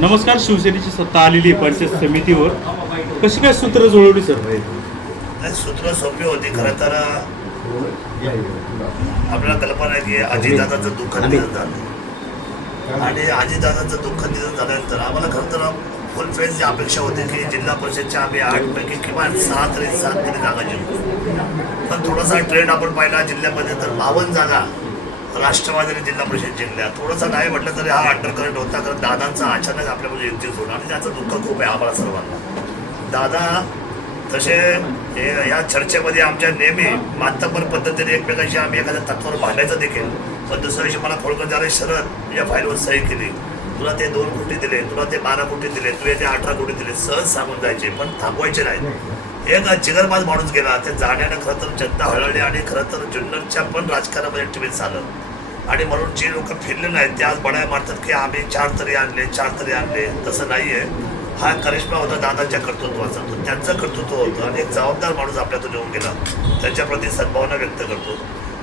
नमस्कार. शिवसेनेची सत्ता आलेली आहे पंचायत समितीवर. कशी काय सूत्र जुळवली सर? सूत्र सोपी होती. खरं तर आपल्याला कल्पना आहे की अजितदादांचं दुःख निधन झालं आणि अजितदादांचं दुःख निधन झाल्यानंतर आम्हाला खरं तर फुल फेज जी अपेक्षा होती की जिल्हा परिषदच्या आम्ही 8 पैकी किमान 7 तरी जागा जिंकू. पण थोडासा ट्रेंड आपण पाहिला जिल्ह्यामध्ये तर 52 जागा राष्ट्रवादीने जिल्हा परिषद जिंकल्या. थोडंसं नाही म्हटलं तरी हा अंडर करंट होता, कारण दादांचा अचानक आपल्यामध्ये एक्झिट होणं आणि त्याचं दुःख खूप आहे आम्हाला सर्वांना. दादा तसे या चर्चेमध्ये आमच्या नेहमी मातब्बर पद्धतीने एकमेकांशी आम्ही एखाद्या तत्वावर भांडायचं देखील. पण दुसऱ्या दिवशी मला फोन करत झाले, शरद या फाईलवर सही केली, तुला ते 2 कोटी दिले, तुला ते 12 कोटी दिले, तुला ते 18 कोटी दिले, सहज सांगून जायचे पण थांबवायचे नाहीत. एक जिगरबाज माणूस गेला. ते जाण्यानं खरं तर जनता हळहळली आणि खरं तर जुन्नरच्या पण राजकारणामध्ये ट्विस्ट झालं. आणि म्हणून जे लोक फिरले नाहीत ते आज बडाया मारतात की आम्ही 4 तरी आणले. तसं नाही आहे. हा करिश्मा होता दादांच्या कर्तृत्वाचा, तो त्यांचं कर्तृत्व होतं आणि एक जबाबदार माणूस आपल्यातून येऊन गेला. त्यांच्याप्रती सद्भावना व्यक्त करतो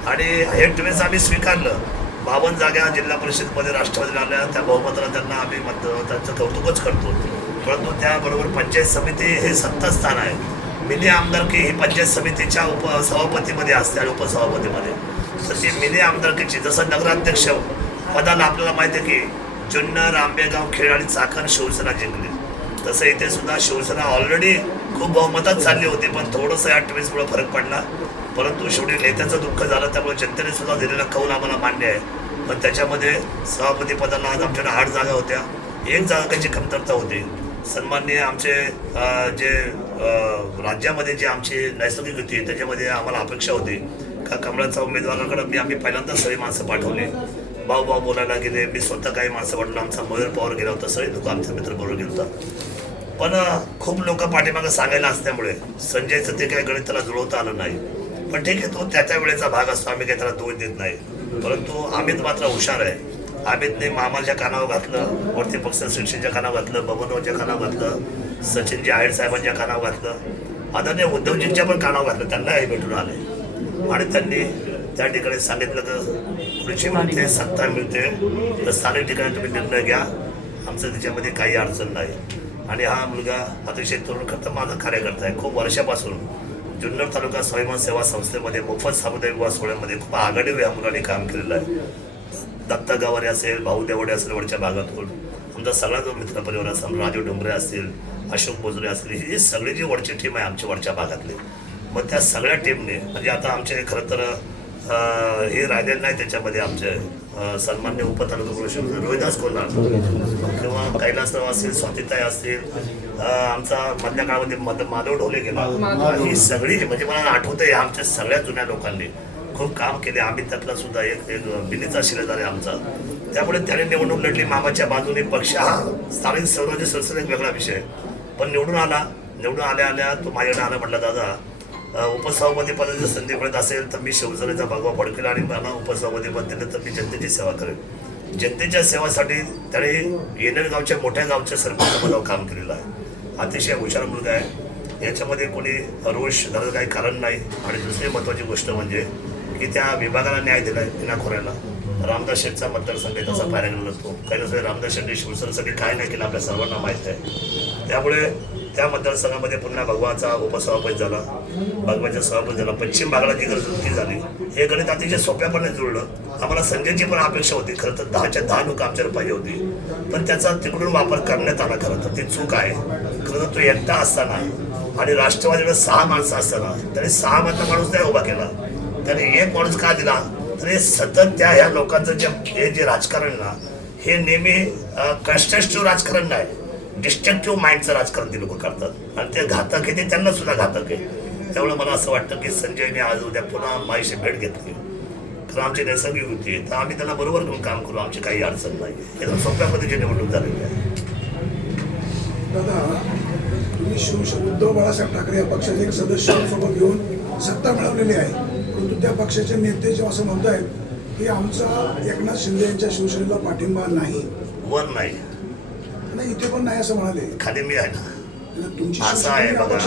आणि हे ट्विस्ट आम्ही स्वीकारलं. 52 जागा जिल्हा परिषदमध्ये राष्ट्रवादीला आल्या, त्या बहुमताला त्यांना आम्ही त्यांचं कौतुकच करतो. परंतु त्याबरोबर पंचायत समिती हे सत्तास्थान आहे. मिनी आमदारकी ही पंचायत समितीच्या उपसभापतीमध्ये असते आणि उपसभापतीमध्ये. तर ती मिनी आमदारकीची जसं नगराध्यक्ष पदाला आपल्याला माहिती आहे की जुन्नर, आंबेगाव, खेड आणि चाकण शिवसेना जिंकली, तसं इथे सुद्धा शिवसेना ऑलरेडी खूप बहुमतात चालली होती. पण थोडंसं या ट्विस्टमुळे फरक पडला. परंतु शेवटी नेत्याचं दुःख झालं, त्यामुळे जनतेने सुद्धा दिलेला कौल आम्हाला मान्य आहे. पण त्याच्यामध्ये सभापती पदाला आज आमच्याकडे 8 जागा होत्या, 1 जागाची कमतरता होती. सन्माननीय आमचे जे राज्यामध्ये जे आमची नैसर्गिक युती त्याच्यामध्ये आम्हाला अपेक्षा होती का कमळाचा उमेदवाराकडे आम्ही पहिल्यांदा सगळी माणसं पाठवली. भाऊ बोलायला गेले, मी स्वतः काही माणसं पाठवलं. आमचा मयूर पवार गेला होता, सगळे लोक आमच्या मित्रबरोबर गेलो होता. पण खूप लोक पाठीमागं सांगायला असल्यामुळे संजयचं ते काही गणित त्याला जुळवता आलं नाही. पण ठीक आहे, तो त्या वेळेचा भाग असतो, आम्ही काही त्याला दोष देत नाही. परंतु अमित मात्र हुशार आहे. अमितने मामाच्या कानावर घातलं, वरती पक्ष शिक्षणच्या कानावर घातलं, बबनरावच्या कानावर घातलं, सचिनजी आहेर साहेबांच्या कानावर घातलं, आदरणीय उद्धवजींच्या पण कानावर घातलं. त्यांनाही भेटून आले आणि त्यांनी त्या ठिकाणी सांगितलं की पुढची मिळते, सत्ता मिळते, तर स्थानिक ठिकाणी तुम्ही निर्णय घ्या, आमचं त्याच्यामध्ये काही अडचण नाही. आणि हा मुलगा अतिशय तरुण खरं माझा कार्यकर्ता आहे. खूप वर्षापासून जुन्नर तालुका स्वाभिमान सेवा संस्थेमध्ये मोफत सामुदायिक विवाह सोहळ्यामध्ये खूप आघाडीवर या मुलाने काम केलेलं आहे. दत्ता गावारे असेल, भाऊ देवडे असेल, वरच्या भागातून आमचा सगळा जो मित्रपरिवार असेल, राजू डोंगरे असतील, अशोक बोजरे असतील, ही सगळी जी वरची टीम आहे आमच्या वरच्या भागातली, मग त्या सगळ्या टीमने म्हणजे आता आमचे खरं तर हे राहिलेलं नाही त्याच्यामध्ये आमचे सन्मान्य उपतालुका रोहिदास कोल्हार किंवा कैलासराव असतील, स्वातीताई असतील, आमचा मधल्या काळामध्ये माधव ढोले गेला, ही सगळी म्हणजे मला आठवतं आहे आमच्या सगळ्या जुन्या लोकांनी खूप काम केले. आम्ही त्यातला सुद्धा एक बिलीचा शिलेदार आहे आमचा. त्यामुळे त्याने निवडणूक लढली मामाच्या बाजूने. पक्ष हा स्थानिक स्वराज्य संस्थेचा एक वेगळा विषय, पण निवडून आल्या तो माझ्याकडे आला, म्हटलं दादा उपसभापती पदाची संधी मिळत असेल तर मी शिवसेनेचा भगवा फडकेल आणि मला उपसभापती पद दिलं तर मी जनतेची सेवा करेन. जनतेच्या सेवासाठी त्याने येणेर गावच्या मोठ्या गावच्या सरपंच पदावर काम केलेलं आहे. अतिशय हुशार मुलगा आहे. याच्यामध्ये कोणी रोष झालं काही कारण नाही. आणि दुसरी महत्त्वाची गोष्ट म्हणजे की त्या विभागाला न्याय दिला आहे पिनाखोऱ्याला. रामदास शेठचा मतदारसंघ आहे, तसा पाहायला गेलो नसतो. काही नसतं, रामदास शेट्टी शिवसेनेसाठी काय नाही केलं आपल्या सर्वांना माहीत आहे. त्यामुळे त्या मतदारसंघामध्ये पुन्हा भगवाचा उपसभापती झाला, भगवाच्या सभापती झाला. पश्चिम भागाला जी गरज झाली, हे गणित अतिशय सोप्यापणे जुळलं. आम्हाला संजयची पण अपेक्षा होती, खरं तर 10च्या 10 लोक आमच्यावर पाहिजे होती, पण त्याचा तिकडून वापर करण्यात आला. खरं तर ती चूक आहे. खरं तर तो एकटा असताना आणि राष्ट्रवादीकडे 6 माणसं असताना त्याने 6 मधला माणूस नाही उभा केला. त्याने 1 माणूस का दिला तर हे सतत ह्या लोकांचं जे राजकारण ना, हे नेहमी कन्स्ट्रक्टिव्ह राजकारण नाही, डिस्ट्रक्टिव्ह माइंडचं राजकारण ते लोक करतात आणि ते घातक आहे, ते त्यांना सुद्धा घातक आहे. त्यामुळे मला असं वाटतं की संजयने आज उद्या पुन्हा माझ्याशी भेट घेतली, कारण आमची नैसर्गिक होती, तर आम्ही त्याला बरोबर घेऊन काम करू, आमची काही अडचण नाही. एकदम सोप्या पद्धतीची निवडणूक झालेली आहे. दादा, तुम्ही शिवसेना उद्धव बाळासाहेब ठाकरे या पक्षाचे एक सदस्यांसोबत घेऊन सत्ता मिळवलेली आहे, परंतु त्या पक्षाचे नेते जेव्हा असं म्हणत आहेत की आमचा एकनाथ शिंदे यांच्या शिवसेनेला पाठिंबा नाही, वर नाही, इथे पण नाही असं म्हणाले. खाली मी आहे ना. असं आहे बघा,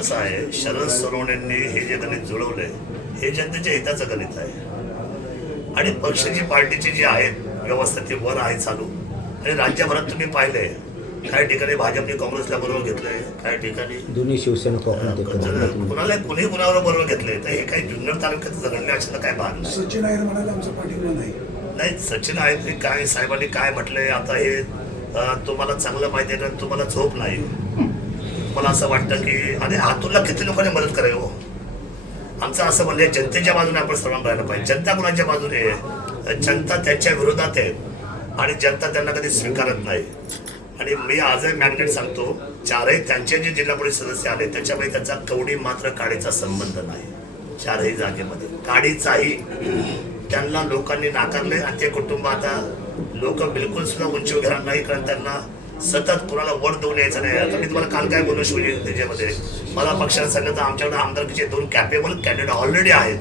असं आहे, शरद सोनवणेंनी हे जे गणित जुळवलंय हे जनतेच्या हिताचं गणित आहे आणि पक्षाची पार्टीची जी आहेत व्यवस्था ती वर आहे चालू. आणि राज्यभरात तुम्ही पाहिलंय काही ठिकाणी भाजपने काँग्रेसला बरोबर घेतलंय, काही ठिकाणी दोन्ही शिवसेना कोकणात एकत्र. कुणाला कुणी कुणावर बरोबर घेतलंय. तर हे काही जुन्नर तालुक्यात जगणले अशाला काय भाग नाही. सचिन अय्यर म्हणाले आमचा पाठिंबा नाही. नाही, सचिन आहे काय साहेबांनी काय म्हटलंय आता हे तुम्हाला चांगलं माहिती आहे का, तुम्हाला झोप नाही. मला असं वाटतं की आणि हातूनला किती लोकांनी मदत करावी हो. आमचं असं म्हणणं आहे जनतेच्या बाजूने आपण सर्वांना राहायला पाहिजे. जनता कुणाच्या बाजूने आहे, जनता त्यांच्या विरोधात आहे आणि जनता त्यांना कधी स्वीकारत नाही. आणि मी आजही मॅग्नेट सांगतो, चारही त्यांचे जे जिल्हा परिषद सदस्य आले त्याच्यामध्ये त्याचा कवडी मात्र काडीचा संबंध नाही. चारही जागेमध्ये काडीचाही त्यांना लोकांनी नाकारले आणि ते कुटुंब आता लोक बिलकुल सुद्धा उंचीवर घेणार नाही, कारण त्यांना सतत कुणाला वर देऊन यायचं नाही. आता मी तुम्हाला काल काय बोललो शिवजी त्याच्यामध्ये मला पक्षाने सांगितलं आमच्याकडे आमदारकीचे 2 कॅपेबल कॅन्डिडेट ऑलरेडी आहेत.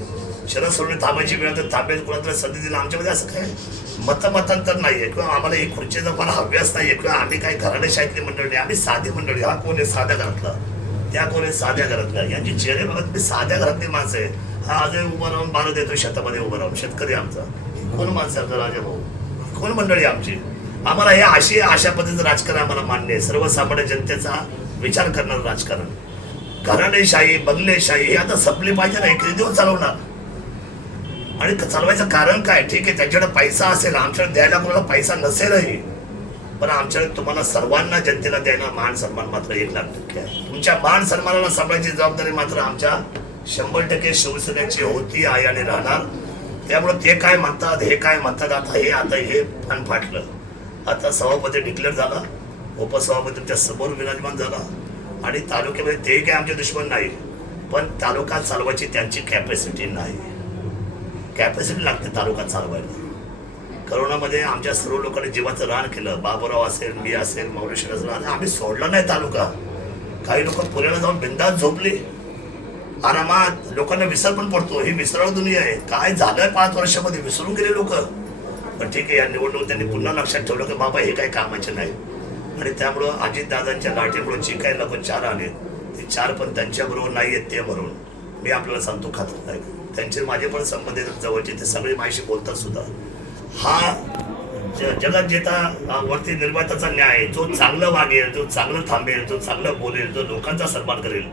शरद सोडवणे थांबायची वेळ तर थांबेल, कुणाला संधी दिला. आमच्यामध्ये असं काय मतमतांतर नाही आहे किंवा आम्हाला ही खुर्चीचा फार हव्यास नाही आहे किंवा आम्ही काही घराण्याशाहीतली मंडळी नाही. आम्ही साधी मंडळी. हा कोण आहे साध्या घरातला, त्या कोण आहे साध्या घरातला. यांची चेहरे बघत मी साध्या घरातली माणसं आहे. हा आजही उभं राहून बारा देतो शेतामध्ये उभं राहून शेतकरी आमचा कोण माणसं आमचा राजा भाऊ कोण मंडळी आमची. आम्हाला हे अशा पद्धतीचं राजकारण आम्हाला मान्य आहे. सर्वसामान्य जनतेचा विचार करणारं राजकारण. घराणेशाही बंगलेशाही हे आता संपली पाहिजे ना. किती दिवस चालवणार आणि चालवायचं कारण काय. ठीक आहे त्यांच्याकडे पैसा असेल, आमच्याकडे द्यायला कोणाला पैसा नसेलही, पण आमच्याकडे तुम्हाला सर्वांना जनतेला द्यायला मान सन्मान मात्र 1,00,000% आहे. तुमच्या मान सन्मानाला सांभाळायची जबाबदारी मात्र आमच्या 100% शिवसेनेची होती आहे आणि राहणार. त्यामुळे ते काय म्हणतात हे काय म्हणतात आता हे फन फाटलं. आता सभापती डिक्लेअर झाला, उपसभापती तुमच्या समोर विराजमान झाला आणि तालुक्यामध्ये ते काय आमचे दुश्मन नाही, पण तालुका चालवायची त्यांची कॅपॅसिटी नाही. कॅपॅसिटी लागते तालुका चालवायला. करोनामध्ये आमच्या सर्व लोकांनी जीवाचं रान केलं. बाबूराव असेल, मी असेल, मौलेश्वर असेल, आम्ही सोडला नाही तालुका. काही लोक पुण्याला जाऊन बिंदास झोपली आरामात. लोकांना विसर पण पडतो. ही विसराळ दुनिया आहे. काय झालंय 5 वर्षामध्ये विसरून गेले लोक. पण ठीक आहे, या निवडणूक त्यांनी पुन्हा लक्षात ठेवलं की बाबा हे काही कामाचे नाही. आणि त्यामुळं अजितदादांच्या लाटेमुळे जे काही लोक 4 आले ते 4 पण त्यांच्याबरोबर नाही आहेत ते म्हणून मी आपल्याला सांगतो खात्री नाही. त्यांचे माझे पण संबंध जवळचे ते सगळे माझ्याशी बोलतात सुद्धा. हा जगात जेता वरती निर्मात्याचा न्याय, जो चांगलं वागेल, जो चांगलं थांबेल, जो चांगलं बोलेल, जो लोकांचा सन्मान करेल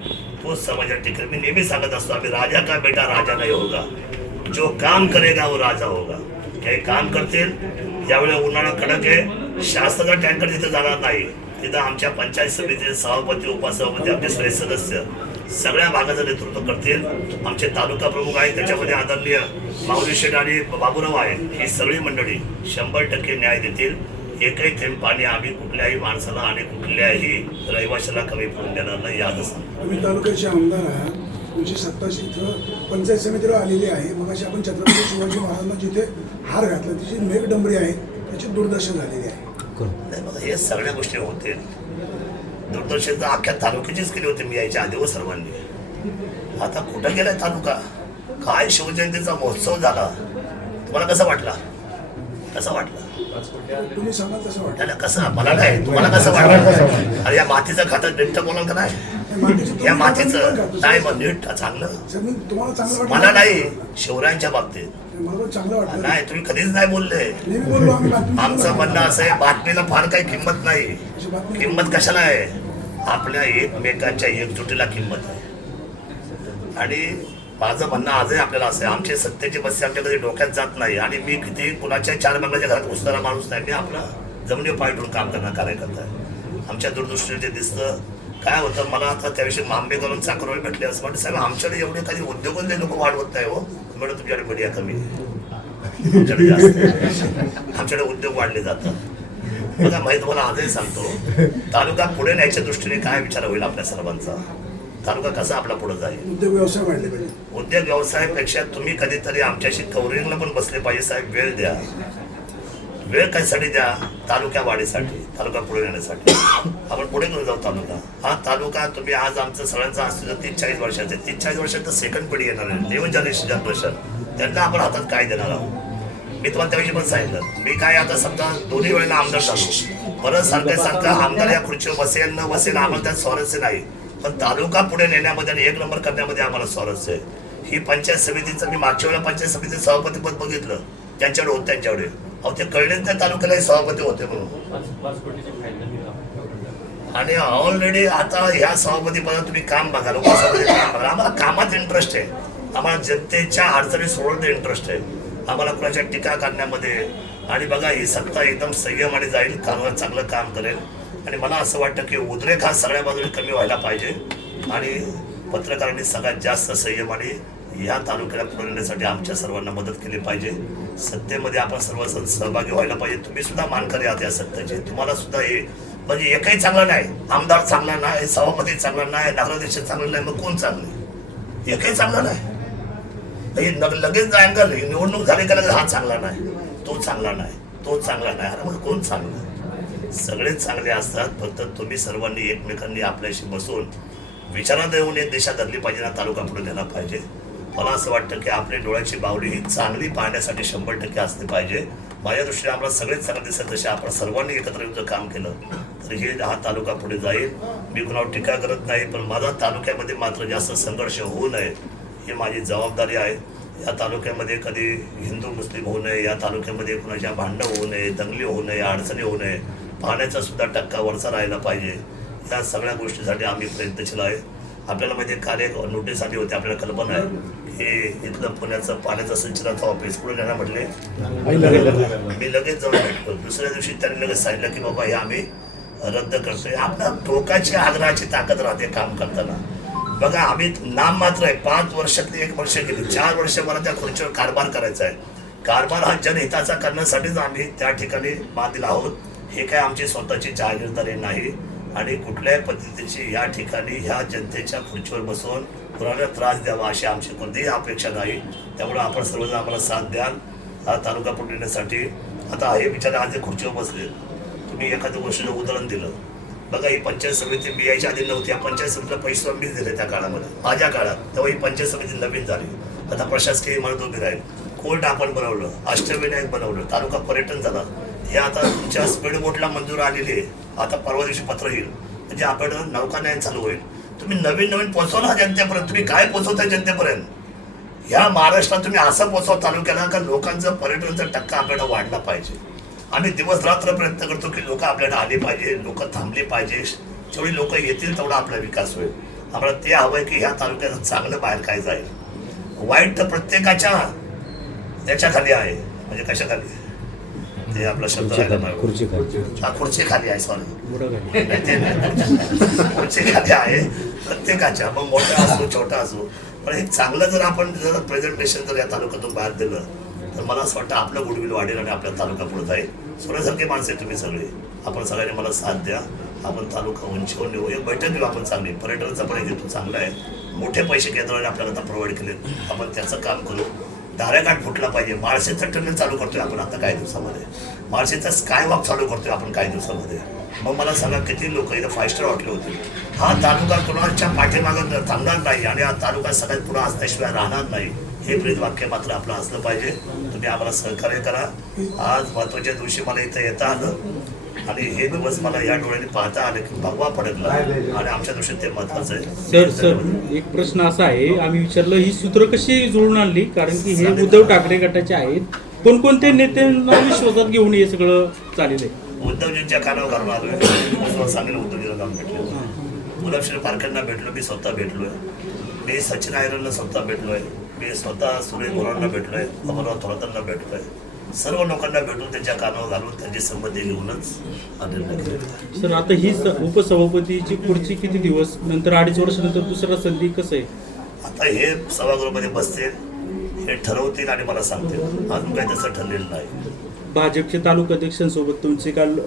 तोच समाजात टिकेल. मी नेहमी सांगत असतो आम्ही राजा का बेटा राजा नाही होगा, जो काम करेगा वो राजा होगा. काही काम करतील. यावेळी उन्हाळा कडक आहे. शासनाचा टँकर तिथे जाणार नाही. तिथं आमच्या पंचायत समितीचे सभापती उपसभापती आमचे सदस्य सगळ्या भागाचं नेतृत्व करतील. आमचे तालुका प्रमुख आहेत, त्याच्यामध्ये आदरणीय माऊली शेठ आणि बाबूराव आहे. ही सगळी मंडळी 100% न्याय देतील. एकही थेंब पाणी आम्ही कुठल्याही माणसाला आणि कुठल्याही रहिवाशाला कमी पडून देणार नाही. याच तुम्ही तालुक्याचे आमदार आहात, तुमची सत्ता इथं पंचायत समितीवर आलेली आहे. मग अशी आपण छत्रपती शिवाजी महाराजांना जिथे हार घातला तिची मेघडंबरी आहे, त्याची दुर्दशा झालेली आहे. नाही बघा, हे सगळ्या गोष्टी होते. दूरदर्शनचा अख्ख्या तालुक्याचीच केली होती मी यायच्या आधी सर्वांनी. आता कुठं गेलाय तालुका. काय शिवजयंतीचा महोत्सव झाला. तुम्हाला कसं वाटला. तुम्ही सांगा कसं वाटतं. कसं मला नाही, तुम्हाला कसं वाटलं. अरे या मातीचं खातं नीट बोलाल का नाही. या मातीचं नाही मग नीट चांगलं तुम्हाला चांगलं वाटतं. मला नाही, शिवरायांच्या बाबतीत मला चांगलं वाटतं नाही. तुम्ही कधीच नाही बोलले. आमचं म्हणणं असं आहे, बातमीला फार काही किंमत नाही. किंमत कशाला आहे. आपल्या एकमेकांच्या एकजुटीला किंमत आहे. आणि माझं म्हणणं आजही आपल्याला असं आहे, आमचे सत्तेचे बस्से आमच्या कधी डोक्यात जात नाही. आणि मी किती कुणाच्या 4 बंगल्याच्या घरात घुसणारा माणूस नाही. मी आपला जमिनीवर पाय ठेवून काम करणार कार्यकर्ता आहे. आमच्या दूरदृष्टीने ते दिसतं. काय होतं मला आता त्याविषयी मांबे करून चाकरवळी भेटले असं वाटतं. साहेब आमच्याकडे एवढे काही उद्योगच लोक वाढवत नाही हो. म्हणून तुमच्याकडे मीडिया कमी आहे, तुमच्याकडे जास्त. आमच्याकडे उद्योग वाढले जातात. बघा माहीत तुम्हाला आजही सांगतो, तालुका पुढे न्यायच्या दृष्टीने काय विचार होईल आपल्या सर्वांचा. तालुका कसा आपला पुढे जाईल. उद्योग व्यवसाय वाढले पाहिजे. उद्योग व्यवसायापेक्षा तुम्ही कधीतरी आमच्याशी कवरिंगला पण बसले पाहिजे. साहेब वेळ द्या. वेळ कशासाठी द्या. तालुक्या वाढीसाठी, तालुका पुढे नेण्यासाठी. आपण पुढे घेऊन जाऊ तालुका. हा तालुका तुम्ही आज आमचं सगळ्यांचं असतं 30-40 वर्षाचे 30-40 वर्षात सेकंड पिढी येणार आहे. न्यू जनरेशन त्यांना आपण हातात काय देणार आहोत. मी तुम्हाला त्याविषयी पण सांगितलं. मी काय आता समजा दोन्ही वेळेला आमदार झालो, परत सारखं आमदार या खुर्चीवर बसेल न बसेल आम्हाला त्यात स्वारस्य नाही. पण तालुका पुढे नेण्यामध्ये आणि 1 नंबर करण्यामध्ये आम्हाला स्वारस्य आहे. ही पंचायत समितीचं मी मागच्या वेळेला पंचायत समितीचं सभापतीपद बघितलं, त्यांच्याकडे होत त्यांच्याकडे अहो ते कळलेच त्या तालुक्यालाही सभापती होते म्हणून. आणि ऑलरेडी आता ह्या सभापतीपदात तुम्ही काम बघा, लोकसभेमध्ये काम बघा. आम्हाला कामात इंटरेस्ट आहे, आम्हाला जनतेच्या अडचणी सोडवण्यात इंटरेस्ट आहे, आम्हाला कुणाच्या टीका करण्यामध्ये. आणि बघा ही सत्ता एकदम संयमाने जाईल, कामावर चांगलं काम करेल. आणि मला असं वाटतं की उद्रेक हा सगळ्या बाजूने कमी व्हायला पाहिजे आणि पत्रकारांनी सगळ्यात जास्त संयमाने या तालुक्याला पुढे नेण्यासाठी आमच्या सर्वांना मदत केली पाहिजे. सत्तेमध्ये आपण सर्व सहभागी व्हायला पाहिजे. तुम्ही सुद्धा मानकरी आहात या सत्तेचे, तुम्हाला सुद्धा हे म्हणजे एकही चांगला नाही, आमदार चांगला नाही, सभापती चांगला नाही, नगराध्यक्ष चांगला नाही, मग कोण चांगले? एकही चांगला नाही. लगेच जायला निवडणूक झाली का हा चांगला नाही, तो चांगला नाही, तो चांगला नाही. अरे मग कोण चांगलं? सगळेच चांगले असतात. फक्त तुम्ही सर्वांनी एकमेकांनी आपल्याशी बसून विचारात येऊन एक दिशा धरली पाहिजे ना, तालुका पुढे नेला पाहिजे. मला असं वाटतं की आपल्या डोळ्याची बावली ही चांगली पाहण्यासाठी 100% असली पाहिजे. माझ्या दृष्टीने आम्हाला सगळेच चांगलं दिसत जसे आपण सर्वांनी एकत्र येऊन जर काम केलं तर हे हा तालुका पुढे जाईल. मी कुणावर टीका करत नाही, पण माझा तालुक्यामध्ये मात्र जास्त संघर्ष होऊ नये ही माझी जबाबदारी आहे. या तालुक्यामध्ये कधी हिंदू मुस्लिम होऊ नये, या तालुक्यामध्ये कुणाच्या भांडणं होऊ नये, दंगली होऊ नये, अडचणी होऊ नये, पाण्याचा सुद्धा टक्का वरचा राहायला पाहिजे. या सगळ्या गोष्टीसाठी आम्ही प्रयत्नशील आहे. आपल्याला माहिती काल एक नोटीस आली होती, आपल्याला कल्पना आहे की इथलं पुण्याचं पाण्याचं सिंचनाचं ऑफिस पुढे त्यांना म्हटले, मी लगेच जाऊन भेटतो. दुसऱ्या दिवशी त्यांनी लगेच सांगितलं की बाबा हे आम्ही रद्द करतोय. आपल्या टोकाची आग्रहाची ताकद राहते काम करताना. बघा आम्ही नाम मात्र आहे, 5 वर्षातली 1 वर्ष गेली, 4 वर्ष मला त्या खुर्चीवर कारभार करायचा आहे. कारभार हा जनहिताचा करण्यासाठीच आम्ही त्या ठिकाणी बांधलेला आहोत. हे काय आमची स्वतःची जहागीरदारी नाही आणि कुठल्याही पद्धतीची या ठिकाणी ह्या जनतेच्या खुर्चीवर बसून कुणाला त्रास द्यावा अशी आमची कोणतीही अपेक्षा नाही. त्यामुळे आपण सर्वजण आम्हाला साथ द्याल हा तालुका पुढे नेण्यासाठी. आता हे विचार आज खुर्चीवर बसले, तुम्ही एखाद्या गोष्टीचं उदाहरण दिलं. बघा ही पंचायत समिती मी यायच्या आधी नव्हती, या पंचायत समितीला पैसे मीच दिले त्या काळामध्ये, माझ्या काळात. तेव्हा ही पंचायत समिती नवीन झाली. आता प्रशासकीय इमारत उभी राहील, कोर्ट आपण बनवलं, अष्टविनायक बनवलं, तालुका पर्यटन झाला. हे आता तुमच्या स्पीड बोटला मंजूर आलेली आहे. आता परवा दिवशी पत्र येईल, म्हणजे आपण नौकानयन चालू होईल. तुम्ही नवीन पोहोचवला जनतेपर्यंत. तुम्ही काय पोहोचवताय जनतेपर्यंत? ह्या महाराष्ट्रात तुम्ही असं पोहोचवा तालुक्याला का लोकांचं पर्यटनाचा टक्का आपल्याला वाढला पाहिजे. आम्ही दिवस रात्र प्रयत्न करतो की लोक आपल्याला आले पाहिजे, लोक थांबले पाहिजे. जेवढी लोक येतील तेवढा आपला विकास होईल. आम्हाला ते हवं आहे की ह्या तालुक्याचं चांगलं बाहेर काय जाईल. वाईट तर प्रत्येकाच्या याच्या खाली आहे, म्हणजे कशा खाली ते आपला शब्द खुर्ची खाली आहे, सॉरी खुर्ची खाली आहे प्रत्येकाच्या, मग मोठा असो छोटा असो. पण हे चांगलं जर आपण जर प्रेझेंटेशन जर या तालुक्यातून बाहेर दिलं तर मला असं वाटतं आपलं गुडविल वाढेल आणि आपल्या तालुका पुढे जाईल. सोन्यासारखे माणसं आहे तुम्ही सगळे, आपण सगळ्यांनी मला साथ द्या. आपण तालुका उंचीवर नेऊ, एक बैठक घेऊ आपण चांगली. पर्यटनाचा पण एक हेतू चांगला आहे, मोठे पैसे केंद्राने आपल्याला आता प्रोव्हाइड केलेत, आपण त्याचं काम करू. धारेघाट फुटला पाहिजे. माळशेचं टनेल चालू करतोय आपण आता काही दिवसामध्ये, माळशेचा स्काय वॉक चालू करतोय आपण काही दिवसामध्ये. मग मला सांगा किती लोक इथं 5 स्टार हॉटेल होते. हा तालुका कोणाच्या पाठीमागं थांबणार नाही आणि हा तालुका सगळ्यात पुढे असल्याशिवाय राहणार नाही. हे ब्रीद वाक्य मात्र आपलं असलं पाहिजे. तुम्ही आम्हाला सहकार्य करा. आज महत्वाच्या दिवशी मला इथं येता आलं आणि हे दिवस मला या डोळ्याने पाहता आले की भगवा पडला आणि आमच्या दृष्टीत ते महत्वाचं आहे. सर एक प्रश्न असा आहे, आम्ही विचारलं ही सूत्र कशी जुळून आणली, कारण की हे उद्धव ठाकरे गटाचे आहेत. कोणकोणते नेत्यांना विश्वासात घेऊन हे सगळं चालले? उद्धवजींच्या कानावर घालून आलोय, सांगेल उद्धवजीला जाऊन भेटलो, गुलाबश्री पारखेंना भेटलो, मी स्वतः भेटलोय, मी सचिन आयरनला स्वतः भेटलोय, मी स्वतः सुरेश बोरांना भेटलोय, अमरराव थोरातांना भेटलोय. सर्व लोकांना भेटून त्यांच्या कानावर घालून त्यांची संमती घेऊनच निर्णय केला. सर आता ही उपसभापतीची पुढची किती दिवस नंतर 2.5 वर्षानंतर दुसरा संधी कसं आहे? आता हे सभागृहामध्ये बसतील, हे ठरवतील आणि मला सांगतील. अजून काही तसं ठरलेलं नाही. भाजपच्या तालुकाध्यक्षांसोबत तुमची काल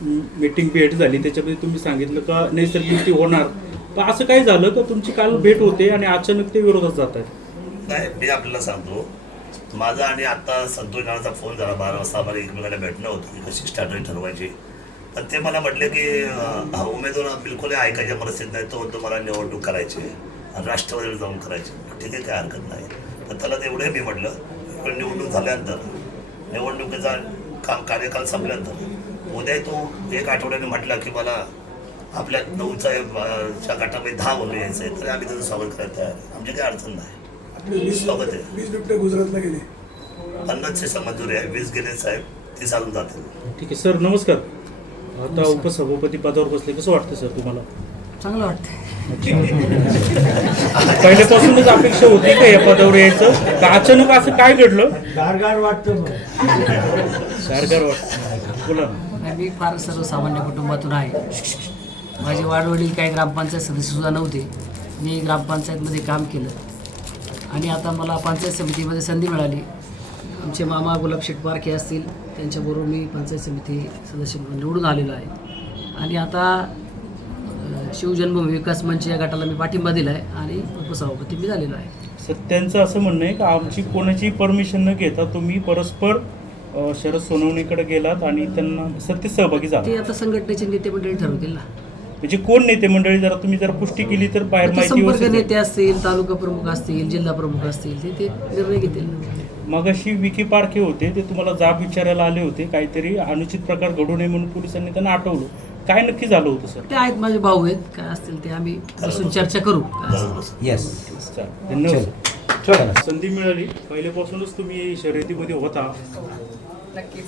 मीटिंग भेट झाली, त्याच्यामध्ये तुम्ही सांगितलं का नैसर्गिक युती होणार, तर असं काय झालं का तुमची काल भेट होते आणि अचानक ते विरोधात जात आहेत? नाही, मी आपल्याला सांगतो, माझा आणि आता संतोष नानाचा फोन झाला 12 वाजता. आम्हाला एकमेकांना भेटणं होतं की कशी स्ट्रॅटजी ठरवायची. पण ते मला म्हटले की उमेदवार बिलकुल ऐकायच्या परिस्थितीत नाही, तो तुम्हाला निवडणूक करायची आणि राष्ट्रवादीला जाऊन करायची. ठीक आहे, काय हरकत नाही. पण त्याला तेवढे मी म्हटलं, पण निवडणूक झाल्यानंतर, निवडणुकीचा कार्यकाल संपल्यानंतर उद्या तो 1 आठवड्याने म्हटला की मला आपल्या 9च्या गटामध्ये 10 बोलून यायचं आहे, तर आम्ही त्याचं स्वागत करायला तयार आहे. आमची काही अडचण नाही. स्वागत आहे. 20 बिबटे गुजरातला गेले, 50ची मंजुरी आहे, 20 गेले साहेब. ती चालून जातील. ठीक आहे सर, नमस्कार. आता उपसभापती पदावर बसले, कसं वाटतं सर तुम्हाला? चांगलं वाटतं. पहिल्यापासूनच अपेक्षा होती का या पदावर यायचं, का अचानक असं काय घडलं? गारगार वाटतं. गारगार वाटतं, बोला ना. मी फार सर्वसामान्य कुटुंबातून आहे. माझे वाडवडील काही ग्रामपंचायत सदस्यसुद्धा नव्हते. मी ग्रामपंचायतमध्ये काम केलं आणि आता मला पंचायत समितीमध्ये संधी मिळाली. आमचे मामा गुलाबशेठ पारखे असतील, त्यांच्याबरोबर मी पंचायत समिती सदस्य म्हणून निवडून आलेलो आहे. आणि आता शिवजन्मभूमी विकास मंच या गटाला मी पाठिंबा दिला आहे आणि उपसभापती मी झालेलो आहे. सर, त्यांचं असं म्हणणं आहे का आमची कोणाची परमिशन न घेता तुम्ही परस्पर शरद सोनवणेकडे गेलात आणि त्यांना सत्य सहभागी झाला. ते आता संघटनेचे नेते मंडळी ठरवतील ना. म्हणजे कोण नेते मंडळी, जरा तुम्ही जर पुष्टी केली तर बाहेर ते माहिती संपर्क व्यवस्थित- नेते असतील, तालुका प्रमुख असतील, जिल्हा प्रमुख असतील, ते निर्णय घेतील. मगाशी विकी पारखे होते, ते तुम्हाला जाब विचारायला आले होते, काहीतरी अनुचित प्रकार घडू नये म्हणून पोलिसांनी त्यांना अटवलं. काय नक्की झालं होतं सर? ते आहेत माझे भाऊ आहेत, काय असतील ते आम्ही बसून चर्चा करू. येस. चालेल. धन्यवाद. ठेवा ना. संधी मिळाली, पहिल्यापासूनच तुम्ही शर्यतीमध्ये होता. नक्कीच.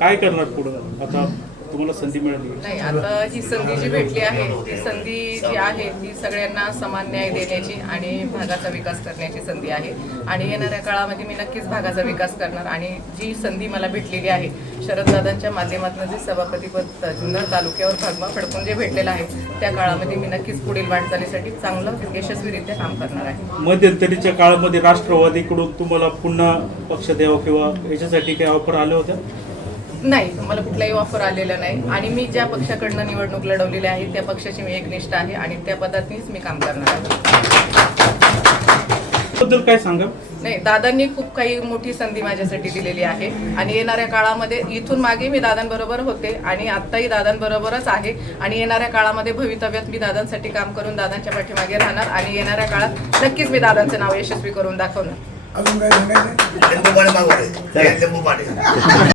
काय करणार पुढं आता तुम्हाला संधी मिळाली? नाही, आता ही संधी जी भेटली आहे ती संधी जी आहे ती सगळ्यांना समान न्याय देण्याची आणि भागाचा विकास करण्याची संधी आहे. आणि येणाऱ्या काळामध्ये मी नक्कीच भागाचा विकास करणार. आणि जी संधी मला भेटलेली आहे शरददादांच्या माध्यमातून जे सभापतीपद जुन्नर तालुक्यावर भागमा फडकून जे भेटलेलं आहे त्या काळामध्ये मी नक्कीच पुढील वाटचालीसाठी चांगलं यशस्वीरित्या काम करणार आहे. मध्यंतरीच्या काळामध्ये राष्ट्रवादीकडून तुम्हाला पुन्हा पक्ष द्यावा किंवा याच्यासाठी काही ऑफर आल्या होत्या? नाही, मला कुठलाही ऑफर आलेला नाही. आणि मी ज्या पक्षाकडनं निवडणूक लढवलेली आहे त्या पक्षाची मी एकनिष्ठ आहे आणि त्या पद्धतीनेच मी काम करणार आहे. बद्दल काय सांगा? नाही, दादांनी खूप काही मोठी संधी माझ्यासाठी दिलेली आहे आणि येणाऱ्या काळामध्ये इथून मागे मी दादांबरोबर होते आणि आत्ताही दादांबरोबरच आहे. आणि येणाऱ्या काळामध्ये भवितव्यात मी दादांसाठी काम करून दादांच्या पाठीमागे राहणार आणि येणाऱ्या काळात नक्कीच मी दादांचं नाव यशस्वी करून दाखवणार. अजून काय सांगायचं? लिंबू पाणी मागवले, लिंबू पाणी.